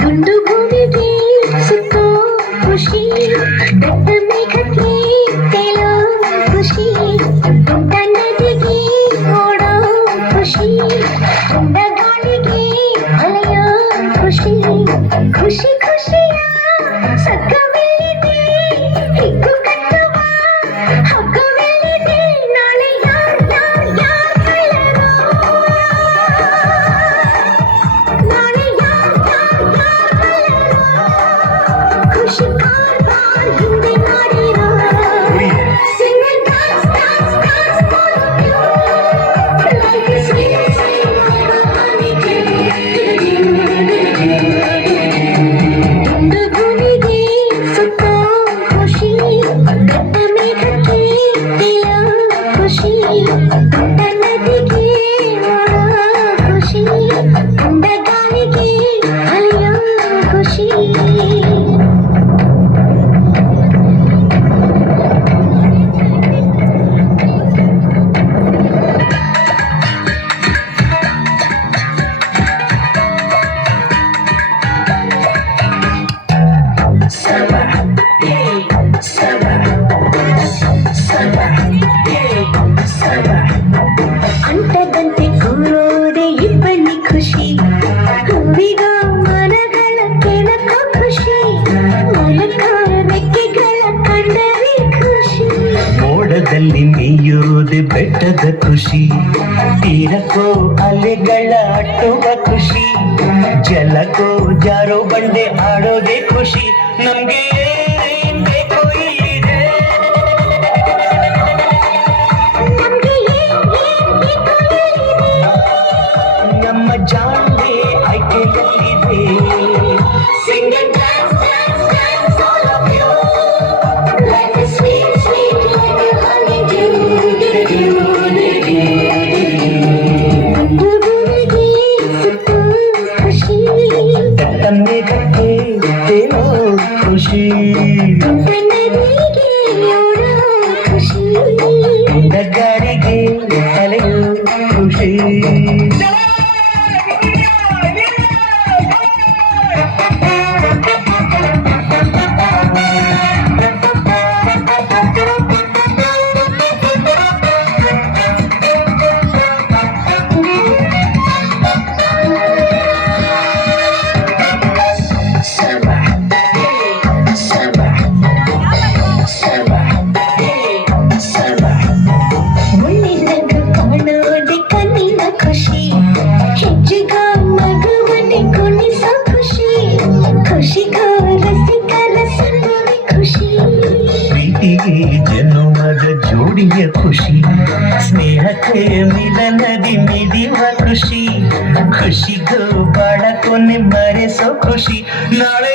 ಗುಂಡು ಭೂಮಿಗೆ ಸುತ್ತೋ ಖುಷಿ, ಬೆಟ್ಟ ಮೇಘಕ್ಕೆ ತೇಲೋ ಖುಷಿ, ದೊಡ್ಡ ನದಿಗೆ ಓಡೋ ಖುಷಿ, ದೊಡ್ಡ ಗಾಳಿಗೆ ಅಲೆಯೋ ಖುಷಿ, ಖುಷಿ ಖುಷಿಯ ಸಕ್ಕವೆಲ್ಲಿದೆ, ಹಿಗ್ಗು ಕಟ್ಟುವ ಹಗ್ಗವೆಲ್ಲಿದೆ, ನಾಳೆ ಯಾರ್ ಕಳ್ಳರೋ, ನಾಳೆ ಯಾರ್ ಕಳ್ಳರೋ, ಖುಷಿ ಕಾರ್ಬಾರ್ ಹಿಂದೆ ಮಾಡಿರೋ, sing and dance, dance, dance for you, like a sweet, sweet honeydew. ದುಂಡು ಭೂಮಿಗೆ ಸುತ್ತೋ ಖುಷಿ, ಬೆಟ್ಟ ಮೇಘಕ್ಕೆ ತೇಲೋ ಖುಷಿ, ದೊಡ್ಡ ನದಿಗೆ ಓಡೋ ಖುಷಿ, ದೊಡ್ಡ ಗಾಳಿಗೆ ಅಲೆಯೋ ಖುಷಿ. ಅಂಟದಂತೆ ಕೂರೋದೆ ಇಬ್ಬನಿ ಖುಷಿ, ಹೂವಿಗ ಮನಗಳ ಕೆಳಕ ಖುಷಿ, ಮೊಲಕ ರೆಕ್ಕೆಗಳ ಕಂಡರೆ ಖುಷಿ, ಮೋಡದಲ್ಲಿ ಮೇಯೋದೆ ಬೆಟ್ಟದ ಖುಷಿ, ತೀರಕ್ಕೋ ಅಲೆಗಳ ಅಟ್ಟುವ ಖುಷಿ, ಜಲಕ್ಕೋ ಜಾರೋ ಬಂಡೆ ಆಡೋದೆ ಖುಷಿ, ನಮ್ಗೆ ಏನ್ ಬೇಕೋ ಇಲ್ಲಿದೆ, ನಮ್ಗೆ ಏನ್ ಬೇಕೋ ಇಲ್ಲಿದೆ, ನಮ್ಮ ಜಾಣ್ಮೆ ಆಯ್ಕೆಯಲ್ಲಿದೆ. sing and dance, dance, dance all of you, like a sweet, sweet, like a honeydew. ದುಂಡು ಭೂಮಿಗೆ ಸುತ್ತೋ ಖುಷಿ, ಬೆಟ್ಟ ಮೇಘಕ್ಕೆ ತೇಲೋ ಖುಷಿ, ದೊಡ್ಡ ನದಿಗೆ ಓಡೋ ಖುಷಿ, ದೊಡ್ಡ ಗಾಡಿಗೆ ಅಲೆಯೋ ಖುಷಿ. ಮುಳ್ಳಿನಂಗು ಕಾಣೋದೆ ಕಣ್ಣಿನ ಖುಷಿ, ಹೆಜ್ಜೆಗ ಮಗುವನೆ ಕುಣಿಸೋ ಖುಷಿ, ಖುಷಿಗ ರಸಿಕರ ಸಂದವೆ ಖುಷಿ, ಪ್ರೀತಿಗೆ ಜನ್ಮದ ಜೋಡಿಯ ಖುಷಿ, ಸ್ನೇಹಕ್ಕೆ ಮಿಲನದಿ ಮಿಡಿಯುವ ಖುಷಿ, ಖುಷಿಗೂ ಬಾಳ ಕೊನೆ ಮರೆಸೋ ಖುಷಿ, ನಾಳೆ